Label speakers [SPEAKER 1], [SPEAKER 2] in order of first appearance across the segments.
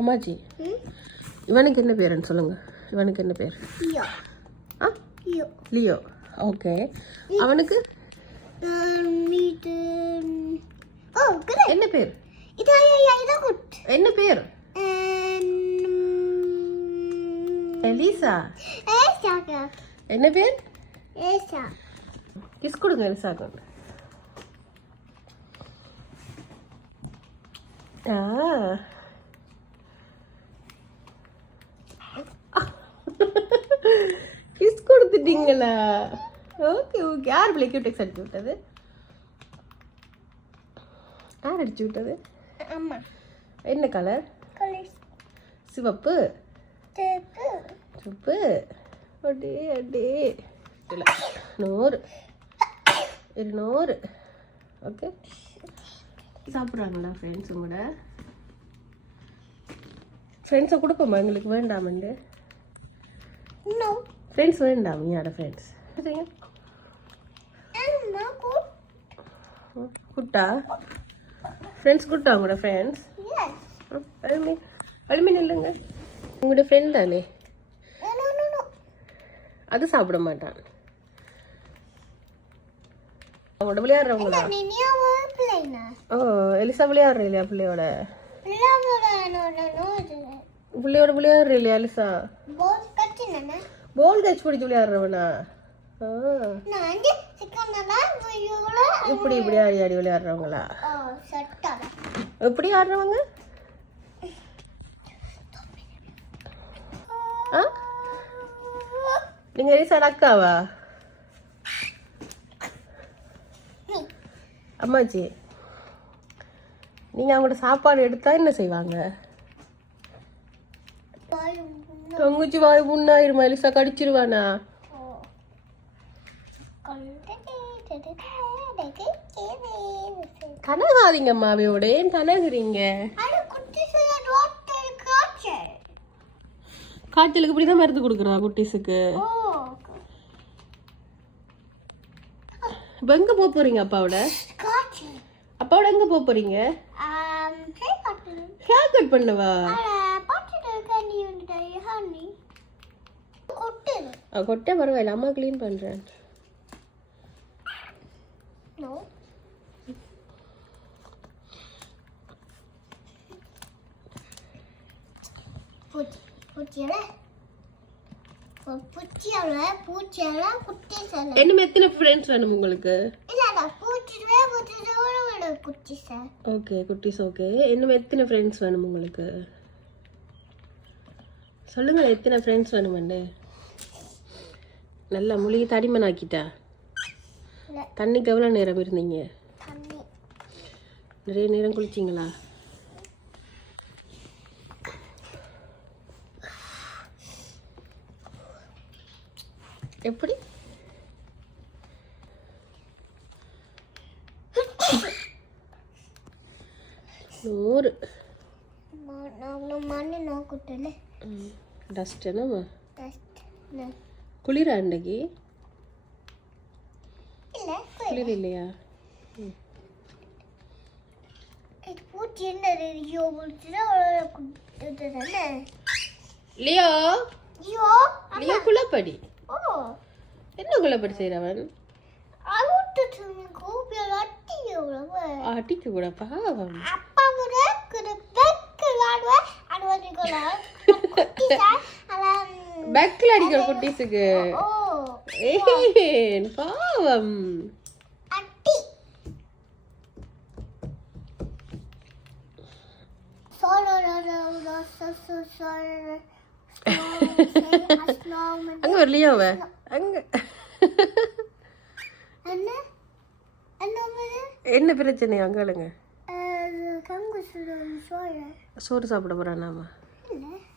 [SPEAKER 1] அம்மாச்சி இவனுக்கு என்ன பேருன்னு சொல்லுங்க. இவனுக்கு என்ன பேர்? ஆ? லியோ. ஓகே. அவனுக்கு? என்ன பேர்? என்ன பேர்? எலிசா. என்ன பேர்? கிஸ் கொடுங்க எலிசாக்கு ஆ. கிஸ் கொடுத்துட்டீங்களா? ஓகே ஓகே யார் பிள்ளை கியூடெக்ஸ் அடிச்சு விட்டது. யார் அடிச்சு விட்டது.
[SPEAKER 2] அம்மா.
[SPEAKER 1] என்ன கலர் சிவப்பு. சிவப்பு. அடே அடே. இல்லை நூறு. இருநூறு. ஓகே சாப்பிட்றாங்களா ஃப்ரெண்ட்ஸு கூட? ஃப்ரெண்ட்ஸை கொடுப்போமா? எங்களுக்கு வேண்டாமண்டு என்னோட ஃப்ரெண்ட்ஸ்
[SPEAKER 2] அம்மா குட்
[SPEAKER 1] குட்டா? ஃப்ரெண்ட்ஸ் குட்டா உங்களோட ஃப்ரெண்ட்ஸ்
[SPEAKER 2] எஸ்
[SPEAKER 1] அழுமி அழுமி இல்லைங்க உங்களோட ஃப்ரெண்ட் தானே?
[SPEAKER 2] நோ நோ நோ
[SPEAKER 1] அது சாப்பிட மாட்டான். அவங்களோட விளையாடுறவங்களா? ஓ எலிசா விளையாடுற இல்லையா பிள்ளையோட?
[SPEAKER 2] பிள்ளையோட
[SPEAKER 1] விளையாடுற இல்லையா எலிசா?
[SPEAKER 2] போல்
[SPEAKER 1] கேட்ச் பிடிச்சி விளையாடுறவனா இப்படி இப்படி ஆடி ஆடி விளையாடுறவங்களா? எப்படி ஆடுறவங்க? ஆ? நீங்க எலிசாட அக்காவா? அம்மாச்சி நீங்க அவங்களோட சாப்பாடு எடுத்தா என்ன செய்வாங்க? தொங்குச்சி வாய் முன்னாயிரம் எலிசா கடிச்சிருவானா? கனகாதீங்க அம்மாவையோட ஏன் கனகுறீங்க? காய்ச்சலுக்கு இப்படிதான் மருந்து கொடுக்குறா குட்டீஸுக்கு. இப்போ எங்க போக போறீங்க அப்பாவோட? அப்பாவோட எங்க போக போறீங்க? ஹேர் கட் பண்ணவா? கொட்டை பரவாயில்ல அம்மா க்ளீன்
[SPEAKER 2] சார்
[SPEAKER 1] இன்னும் எத்தனை ஃப்ரெண்ட்ஸ் வேணும் உங்களுக்கு? ஓகே குட்டீஸ் ஓகே இன்னும் எத்தனை ஃப்ரெண்ட்ஸ் வேணும் உங்களுக்கு? சொல்லுங்க எத்தனை ஃப்ரெண்ட்ஸ் வேணுமெண்டு? நல்லா முழுகி தடிமன் ஆக்கிட்டா
[SPEAKER 2] இல்ல
[SPEAKER 1] தண்ணிக்கு எவ்வளோ நேரம் இருந்தீங்க
[SPEAKER 2] தண்ணி
[SPEAKER 1] நிறைய நேரம் குளிச்சிங்களா எப்படி நூறு
[SPEAKER 2] நான் மண்ணு நோக்குட்டல
[SPEAKER 1] டஸ்ட் என்னம்மா
[SPEAKER 2] டஸ்ட்
[SPEAKER 1] குளிரா அன்னைக்கு? குளிர் இல்லையா? லியோ? லியோ குளப்படி.
[SPEAKER 2] ஓ.
[SPEAKER 1] என்ன குளப்படி செய்கிறவன் அடிக்க கூட பாவம்.
[SPEAKER 2] அப்பா கூட
[SPEAKER 1] பேக்கில் அடிக்கிற குட்டீஸுக்கு. ஏன் பாவம். அங்க ஒரு லியோவ அங்க.
[SPEAKER 2] என்ன?
[SPEAKER 1] பிரச்சனை?
[SPEAKER 2] சொல்ல
[SPEAKER 1] சோறு. சாப்பிட ஆ.
[SPEAKER 2] அது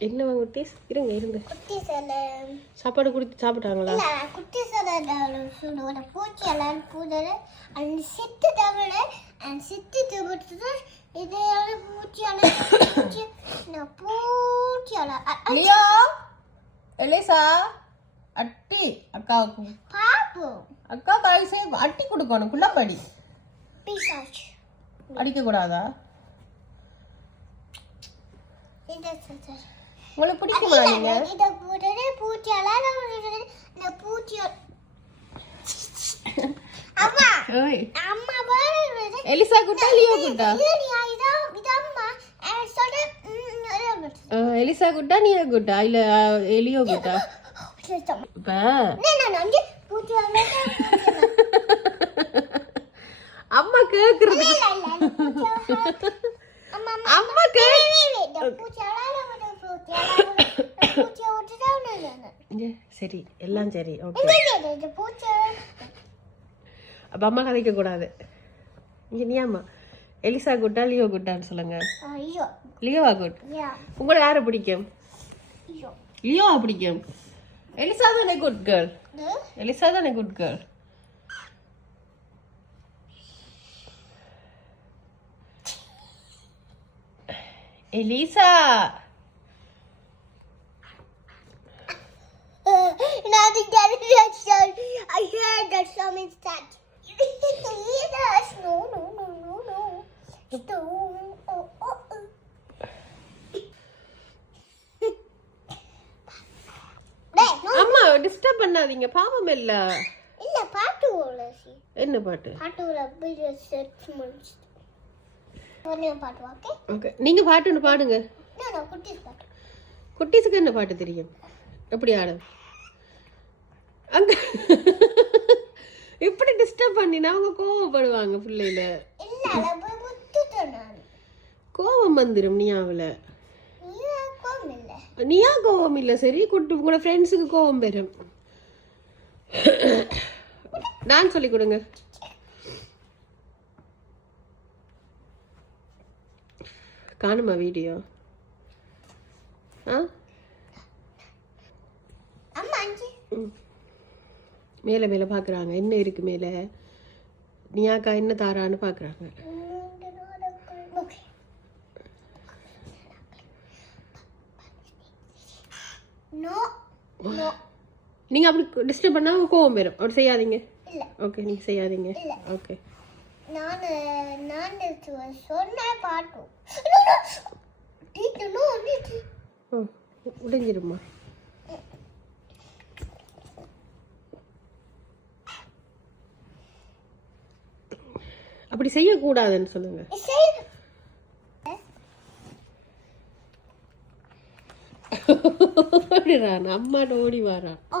[SPEAKER 2] என்ன
[SPEAKER 1] குட்டீஸ் இருங்க இருங்க.
[SPEAKER 2] குட்டி சில
[SPEAKER 1] சாப்பாடு கொடுத்து சாப்பிட்டாங்களா?
[SPEAKER 2] இல்ல குட்டி சில சுடுவோட பூச்சி எல்லாம் பூதல் அந்த சிட்டு தவிர அந்த சிட்டு தவிர்த்து இதையோட பூச்சி எல்லாம் பூச்சி பூச்சி
[SPEAKER 1] லியோ எலிசா அட்டி அக்காவுக்கு
[SPEAKER 2] பாப்போம்.
[SPEAKER 1] அக்கா தாய் செய்ய அட்டி கொடுக்கணும் குள்ளப்படி
[SPEAKER 2] பிசாச்
[SPEAKER 1] அடிக்கக்கூடாதா? உங்களுக்கு பிடிக்குமா நீங்க எலிசா குட்டா லியோ குட்டா எலிசா குட்டா நீயோ குட்டா இல்ல எலியோ குட்டா இப்ப அம்மா கேக்குறது
[SPEAKER 2] அம்மா
[SPEAKER 1] சரி எல்லாம் சரி ஓகே. அப்ப அம்மா கதைக்க கூடாது. இங்க நீ அம்மா. எலிசா குட்டா லியோ குட்டான்னு சொல்லுங்க. லியோவா குட். உங்களுக்கு யாரை பிடிக்கும்? லியோவா பிடிக்கும். எலிசா தானே குட் கேர்ள் எலிசா தானே good girl Elisa
[SPEAKER 2] I heard that someone said, yes, no, no, no, no, no. No, oh, oh, oh. டேய், no.
[SPEAKER 1] அம்மா டிஸ்டர்ப் பண்ணாதீங்க பாவம் இல்ல
[SPEAKER 2] இல்ல பாட்டு ஓடல சி
[SPEAKER 1] என்ன பாட்டு
[SPEAKER 2] பாட்டு ஓகே
[SPEAKER 1] ஓகே நீங்க பாட்டு ஒன்று பாடுங்க.
[SPEAKER 2] நான் நான்
[SPEAKER 1] குட்டீஸுக்கு என்ன பாட்டு தெரியும்? எப்படி ஆட அங்க இப்படி டிஸ்டர்ப் பண்ணினா அவங்க கோவப்படுவாங்க பிள்ளையில.
[SPEAKER 2] நான்.
[SPEAKER 1] கோவம் வந்துடும்
[SPEAKER 2] நீ இல்ல.
[SPEAKER 1] நீயா கோவம் இல்லை சரி குட்டு உங்களோட ஃப்ரெண்ட்ஸுக்கு கோவம் பெறும் டான்ஸ் சொல்லி கொடுங்க. காணுமா வீடியோ? ஆ. மேலே மேலே பார்க்குறாங்க என்ன இருக்கு மேலே? நீயாக்கா என்ன தாரான்னு பார்க்குறாங்க நீங்கள் அப்படி டிஸ்டர்ப் பண்ணால் கோவம் பெறும் அப்படி செய்யாதீங்க. ஓகே நீங்கள் செய்யாதீங்க. ஓகே
[SPEAKER 2] நான் நான் சொன்ன
[SPEAKER 1] பாட்டும் உடைஞ்சிருமா அப்படி செய்யக்கூடாதுன்னு சொல்லுங்க. ஓடிறான் அம்மா ஓடி வரான் ஆ